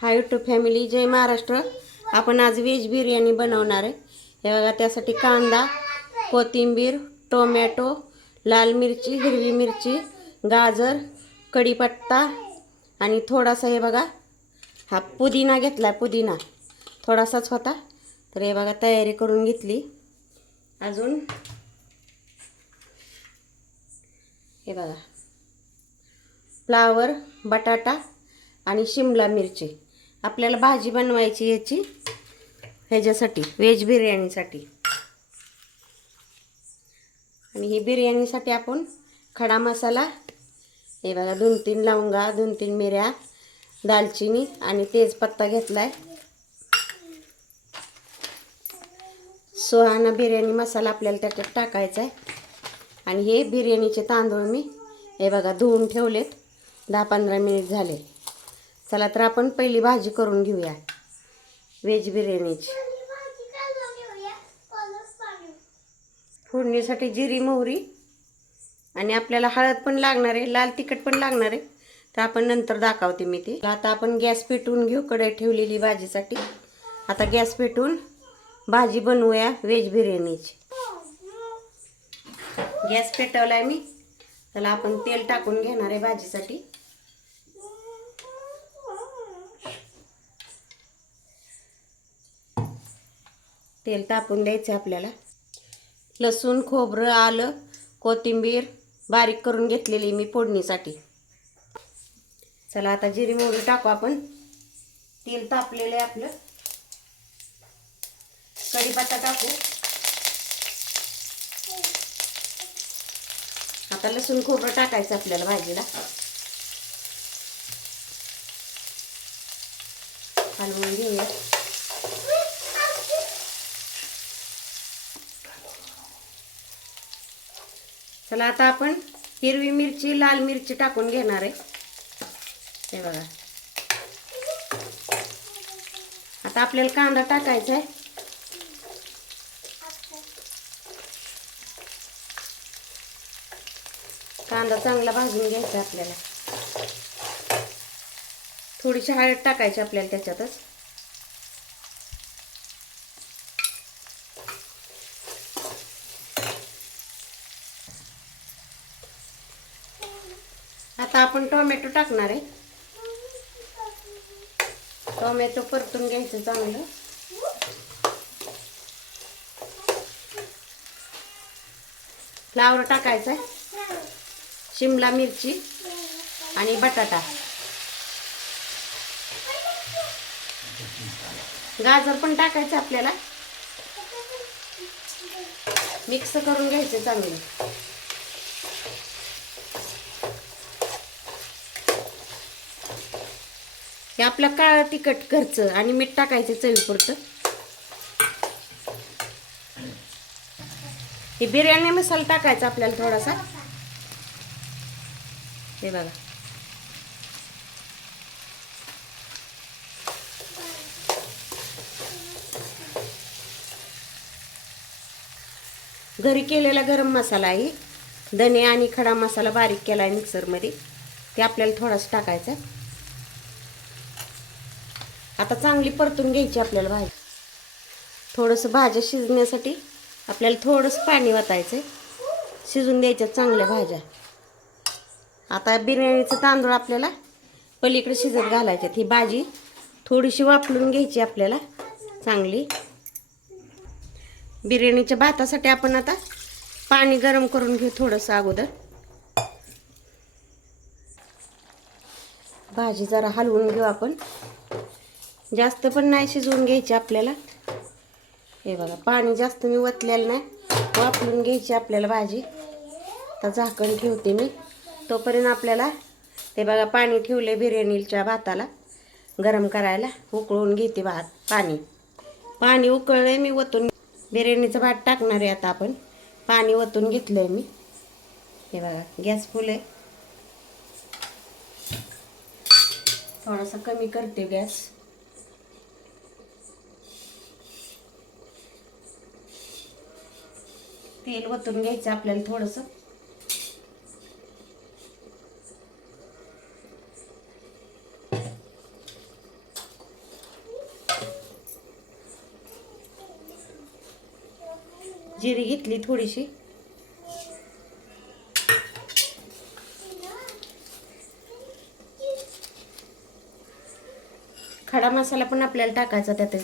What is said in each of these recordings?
High to family जय महाराष्ट्र. आपण आज व्हेज बिर्याणी बनवणार आहे. हे बघा त्यासाठी कांदा कोथिंबीर टोमॅटो लाल मिरची हिरवी मिरची गाजर कढीपत्ता आणि थोडासा हे बघा हा पुदिना घेतला पुदिना. थोडासाच होता. तर हे बघा तयारी करून घेतली. अजून हे बघा फ्लावर बटाटा आणि शिमला मिरची. आपल्याला भाजी बनवायची याची. ह्याच्यासाठी व्हेज बिर्याणीसाठी. आणि ही बिर्याणीसाठी आपण खडा मसाला हे बघा दोन तीन लवंगा दोन तीन मिऱ्या दालचिनी आणि तेजपत्ता घेतला आहे सोहाना बिर्याणी मसाला आपल्याला त्याच्यात टाकायचा आहे. आणि हे बिर्याणीचे तांदूळ मी हे बघा धुवून ठेवलेत. दहा पंधरा मिनिट झाले. चला तर आपण पहिली भाजी करून घेऊया. व्हेज बिर्याणीची. फोडणीसाठी जिरी मोहरी आणि आपल्याला हळद पण लागणार आहे लाल तिखट पण लागणार आहे. तर आपण नंतर दाखवते मी ती. आता आपण गॅस पेटवून घेऊ कढई ठेवलेली भाजीसाठी. आता गॅस पेटवून भाजी बनवूया व्हेज बिर्याणीची. गॅस पेटवला आहे मी. त्याला आपण तेल टाकून घेणार आहे भाजीसाठी. तेल तापून द्यायचं आपल्याला. लसूण खोबरं आलं कोथिंबीर बारीक करून घेतलेली मी फोडणीसाठी. चला आता जिरी मोहरी टाकू आपण. तेल तापलेलं आहे आपलं. कढीपत्ता टाकू. आता लसूण खोबरं टाकायचं आपल्याला भाजीला. हलवून घेऊया. चला आता आपण हिरवी मिरची लाल मिरची टाकून घेणार आहे. ते बघा. आता आपल्याला कांदा टाकायचा आहे. कांदा चांगला भाजून घ्यायचा आपल्याला. थोडीशी हळद टाकायची आपल्याला त्याच्यातच. आता आपण टोमॅटो टाकणार आहे. टोमॅटो परतून घ्यायचं चांगलं. फ्लावर टाकायचं आहे. शिमला मिरची आणि बटाटा. गाजर पण टाकायचं आपल्याला. मिक्स करून घ्यायचं चांगलं. हे आपलं काळं तिखट घरचं आणि मीठ टाकायचं चवीपुरतं. हे बिर्याणी मसाला टाकायचा आपल्याला थोडासा. हे बघा. घरी केलेला गरम मसाला आहे. धने आणि खडा मसाला बारीक केला आहे मिक्सरमध्ये. ते आपल्याला थोडासा टाकायचा आता चांगली परतून घ्यायची आपल्याला भाजी. थोडंसं भाज्या शिजण्यासाठी आपल्याला थोडंसं पाणी वाचायचं शिजून द्यायच्या चांगल्या भाज्या. आता बिर्याणीचं तांदूळ आपल्याला पलीकडे शिजत घालायच्यात ही भाजी थोडीशी वापरून घ्यायची आपल्याला. चांगली. बिर्याणीच्या भातासाठी आपण आता पाणी गरम करून घेऊ थोडंसं अगोदर. भाजी जरा हलवून घेऊ आपण. जास्त पण नाही शिजवून घ्यायची आपल्याला. हे बघा पाणी जास्त मी वतलेलं नाही. वापरून घ्यायची आपल्याला भाजी. आता झाकण ठेवते मी. तोपर्यंत आपल्याला ते बघा पाणी ठेवले बिर्याणीच्या भाताला गरम करायला. उकळून घेते भात पाणी. पाणी उकळलं मी वतून बिर्याणीचं भात टाकणार आहे आता आपण. पाणी वतून घेतलं आहे मी. हे बघा गॅस फुल आहे. थोडासा कमी करते गॅस. तेल ओतून घ्यायचं आपल्याला थोडंसं. जिरी घेतली थोडीशी. खडा मसाला पण आपल्याला टाकायचा त्यात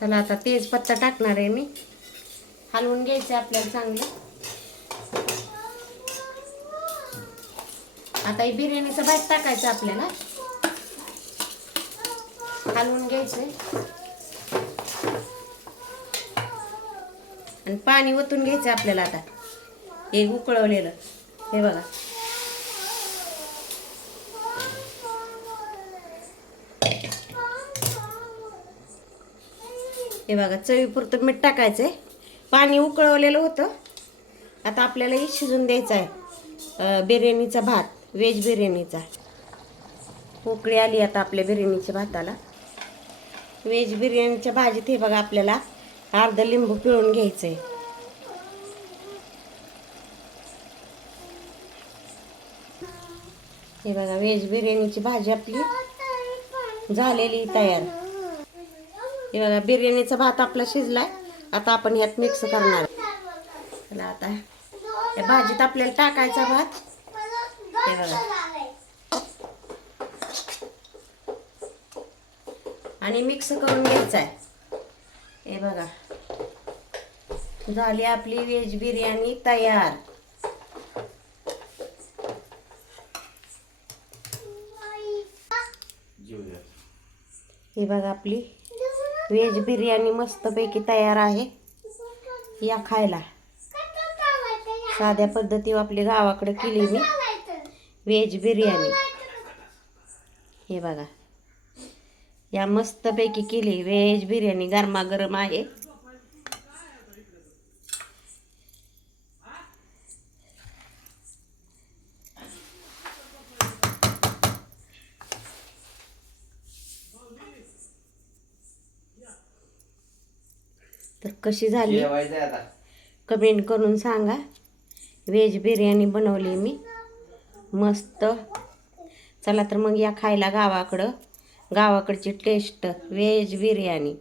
चला आता तेजपत्ता टाकणार आहे मी. हलवून घ्यायचं आपल्याला चांगलं. आता हे बिर्याणीचा भात टाकायचा आपल्याला. हलवून घ्यायचं. आणि पाणी ओतून घ्यायचं आपल्याला आता. हे उकळवलेलं. हे बघा. हे बघा चवीपुरतं मीठ टाकायचं आहे पाणी उकळवलेलं होतं. आता आपल्याला हे शिजून द्यायचं आहे बिर्याणीचा भात व्हेज बिर्याणीचा. उकळी आली आता आपल्या बिर्याणीच्या भाताला. व्हेज बिर्याणीच्या भाजीत हे बघा आपल्याला अर्ध लिंबू पिळून घ्यायचं आहे हे बघा व्हेज बिर्याणीची भाजी आपली झालेली तयार. बिर्याणीचा भात आपला शिजलाय. आता आपण ह्यात मिक्स करणार. चला आता या भाजीत आपल्याला टाकायचा भात. हे बघा. आणि मिक्स करून घ्यायचा आहे. हे बघा. झाली आपली व्हेज बिर्याणी तयार. हे बघा आपली व्हेज बिर्याणी मस्तपैकी तयार आहे. या खायला. साध्या पद्धती आपली गावाकडे केली मी व्हेज बिर्याणी हे बघा. या मस्तपैकी केली व्हेज बिर्याणी गरमागरम आहे. कशी झाली? कमेंट करून सांगा. व्हेज बिर्याणी बनवली मी. मस्त. चला तर मग या खायला गावाकडं. गावाकडची टेस्ट व्हेज बिर्याणी.